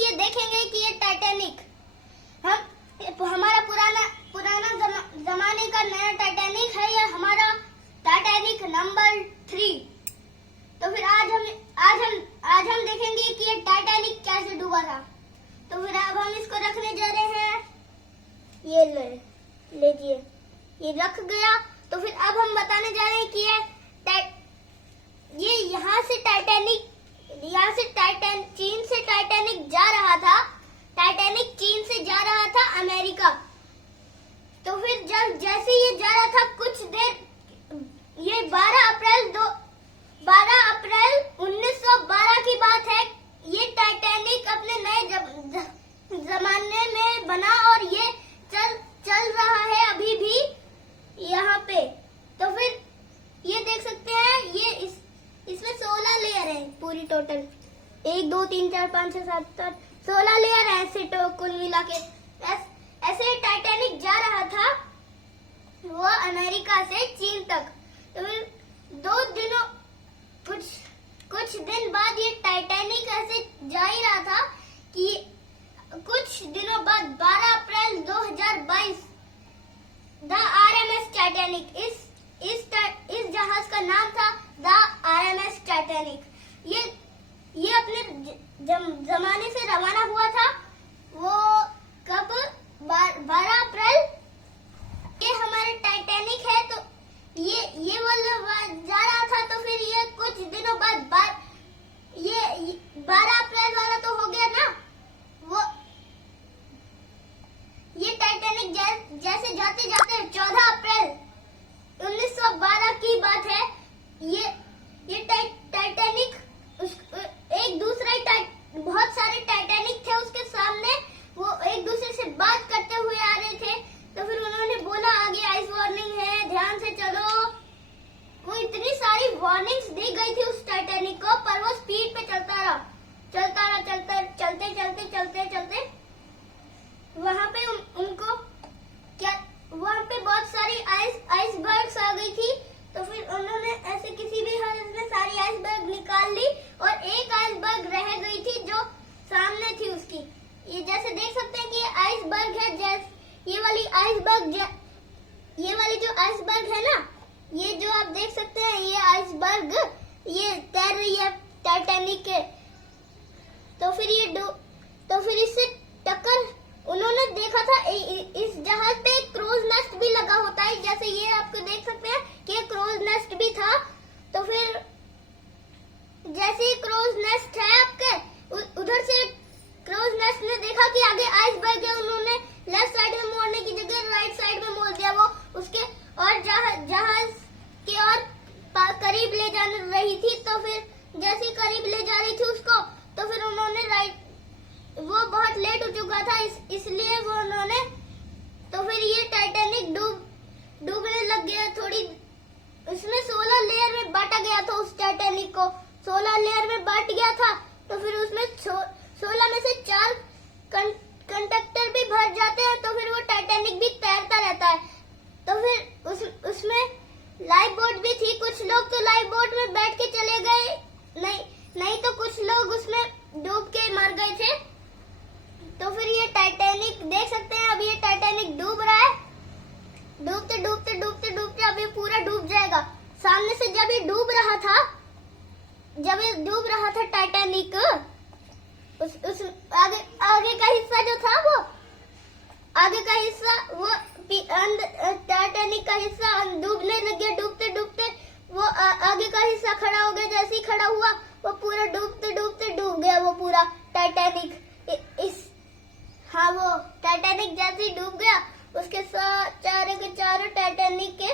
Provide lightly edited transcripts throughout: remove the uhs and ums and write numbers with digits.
ये देखेंगे कि ये टाइटैनिक हमारा पुराना जमाने का नया टाइटैनिक है या हमारा टाइटैनिक नंबर 3। तो फिर आज हम देखेंगे कि ये टाइटैनिक कैसे डूबा था। तो फिर अब हम इसको रखने जा रहे हैं। ये लीजिए, ये रख गया। तो फिर अब हम बताने जा रहे हैं कि ये यहाँ से चीन से टाइटैनिक जा रहा था। टाइटैनिक चीन से जा रहा था अमेरिका। तो फिर जैसे ये जा रहा था कुछ देर, ये 12 अप्रैल 1912 की बात है। ये टाइटैनिक अपने नए जमाने में बना और ये चल रहा है अभी भी यहाँ पे। तो फिर ये देख सकते हैं, ये इसमें 16 लेयर है पूरी टोटल। 1 2 3 4 5 6 7 8 16 लेयर है ऐसे तो कुल मिला के। ऐसे टाइटैनिक जा रहा था वो अमेरिका से चीन तक। तो फिर 2 दिनों कुछ दिन बाद ये टाइटैनिक ऐसे जा ही रहा था कि कुछ दिनों बाद 12 अप्रैल 2022 द RMS टाइटैनिक, इस जहाज का नाम था द RMS टाइटैनिक। ये अपने जमाने से रवाना हुआ था। वो कब? 12 अप्रैल। ये हमारे टाइटैनिक है। तो ये वाला जा रहा था। तो फिर ये कुछ दिनों बाद ये 12 अप्रैल वाला तो हो गया ना। वो ये टाइटैनिक जैसे जाते जाते 14 अप्रैल 1912 की बात है। ये टाइटैनिक एक दूसरा बहुत सारे टाइटैनिक थे उसके सामने। वो एक दूसरे से बात करते हुए आ रहे थे। तो फिर उन्होंने बोला आगे आइस वार्निंग है, ध्यान से चलो। वो इतनी सारी वार्निंग्स दी गई थी उस टाइटैनिक को, पर वो स्पीड पे चलते वहां पे उनको वहां पे बहुत सारी आइसबर्ग्स आ गई थी। तो फिर उन्होंने ऐसे किसी भी हालत में सारी आइसबर्ग निकाल ली और एक आइसबर्ग रह गई थी जो सामने थी उसकी। ये जैसे देख सकते हैं कि ये आइसबर्ग है। ये वाली जो आइसबर्ग है ना, ये जो आप देख सकते हैं, ये आइसबर्ग ये तैर रही है टाइटैनिक के। तो फिर इससे टक्कर उन्होंने देखा था। इस जहाज पे एक क्रूज नेस्ट भी लगा होता है, जैसे ये आपको देख सकते हैं कि एक क्रूज नेस्ट भी था। तो फिर जैसे ही क्रूज नेस्ट है आपके, उधर से क्रूज नेस्ट ने देखा कि आगे आइसबर्ग है। उन्होंने लेफ्ट साइड में मोड़ने की जगह राइट साइड में मोड़ दिया। वो उसके और जहाज के और करीब ले जा रही थी। तो फिर जैसे ही करीब ले जा रही थी उसको, तो फिर उन्होंने वो बहुत लेट हो चुका था, इसलिए वो उन्होंने। तो फिर ये टाइटैनिक डूबने लग गया। थोड़ी इसमें 16 लेयर में बांटा गया था। उस टाइटैनिक को 16 लेयर में बांट गया था। तो फिर उसमें 16 में से 4 कंडक्टर भी भर जाते हैं। तो फिर वो टाइटैनिक भी तैरता रहता है। तो फिर उसमें लाइफ बोट भी थी। कुछ लोग तो लाइफ बोट में बैठ के चले गए, नहीं तो कुछ लोग उसमें डूब के मर गए थे। तो फिर ये टाइटैनिक देख सकते हैं, अभी ये टाइटैनिक डूब रहा है। डूबते अभी पूरा डूब जाएगा। सामने से जब ये डूब रहा था टाइटैनिक, उस आगे का हिस्सा जो था, वो आगे का हिस्सा, वो टाइटैनिक का हिस्सा डूबने लग गया। डूबते वो आगे का हिस्सा खड़ा हो गया। जैसे ही खड़ा हुआ वो पूरा डूबते डूब गया वो पूरा टाइटैनिक। वो टाइटैनिक जैसे ही डूब गया, उसके चारों के चारों टाइटैनिक के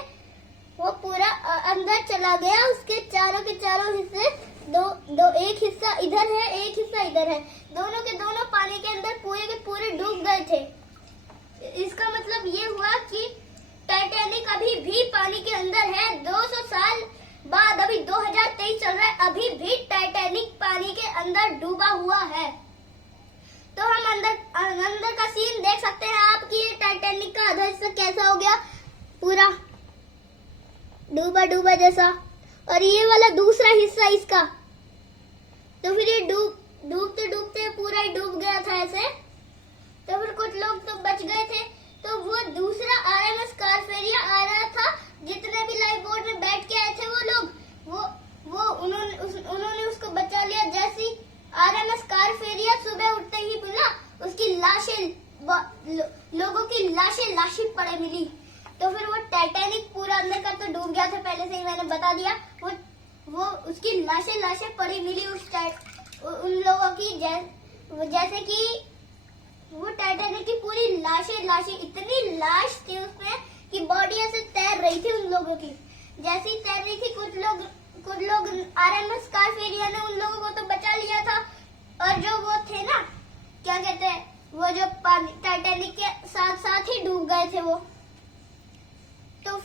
वो पूरा अंदर चला गया। उसके चारों के चारों हिस्से दो एक हिस्सा इधर है, एक हिस्सा इधर है। दोनों के दोनों पानी के अंदर पूरे के पूरे डूब गए थे। इसका मतलब ये हुआ कि टाइटैनिक अभी भी पानी के अंदर है। 200 साल बाद, अभी 2023 चल रहा है, अभी भी टाइटैनिक पानी के अंदर डूबा हुआ है। तो हम अंदर का सीन देख सकते हैं आप कि ये टाइटैनिक का आधा हिस्सा कैसा हो गया, पूरा डूबा जैसा। और ये वाला दूसरा हिस्सा इसका। तो फिर ये डूबते पूरा ही डूब गया था ऐसे। तो फिर कुछ लोग तो बच गए थे। तो वो दूसरा आरएमएस कारफेरिया आ रहा था, जितने भी लाइफ बोट में बैठ के आए थे वो लोग, उन्होंने उसको बचा लिया। जैसे आरएमएस कारफेरिया सुबह उठते ही मिला, उसकी लोगों की लाशें पड़े मिली। तो फिर वो टाइटैनिक पूरा अंदर का तो डूब गया था, पहले से ही मैंने बता दिया। वो उसकी लाशें पड़ी मिली उन लोगों की, जैसे कि वो टाइटैनिक की पूरी लाशें इतनी लाश थी उसमें कि बॉडी ऐसे तैर रही थी उन लोगों की। जैसे ही तैर रही थी, कुछ लोग आरएमएस कारफेरिया ने उन लोगों को तो बचा लिया था, और जो वो थे ना, क्या कहते हैं, वो जो टाइटैनिक के साथ साथ ही डूब गए थे वो। तो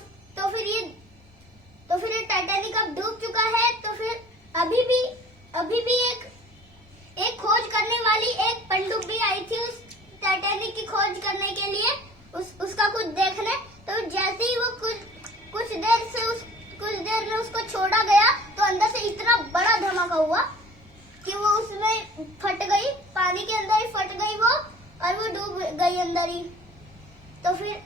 फिर ये टाइटैनिक अब डूब चुका है। तो फिर अभी भी एक खोज करने वाली एक पनडुब्बी आई थी उस टाइटैनिक की खोज करने के लिए, उसका कुछ देखने। तो जैसे ही वो कुछ देर में उसको छोड़ा गया, तो अंदर से इतना बड़ा धमाका हुआ कि वो उसमें फट गई, पानी के अंदर ही फट गई वो, और वो डूब गई अंदर ही। तो फिर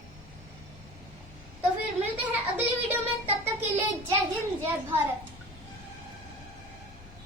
मिलते हैं अगली वीडियो में, तब तक के लिए जय हिंद जय भारत।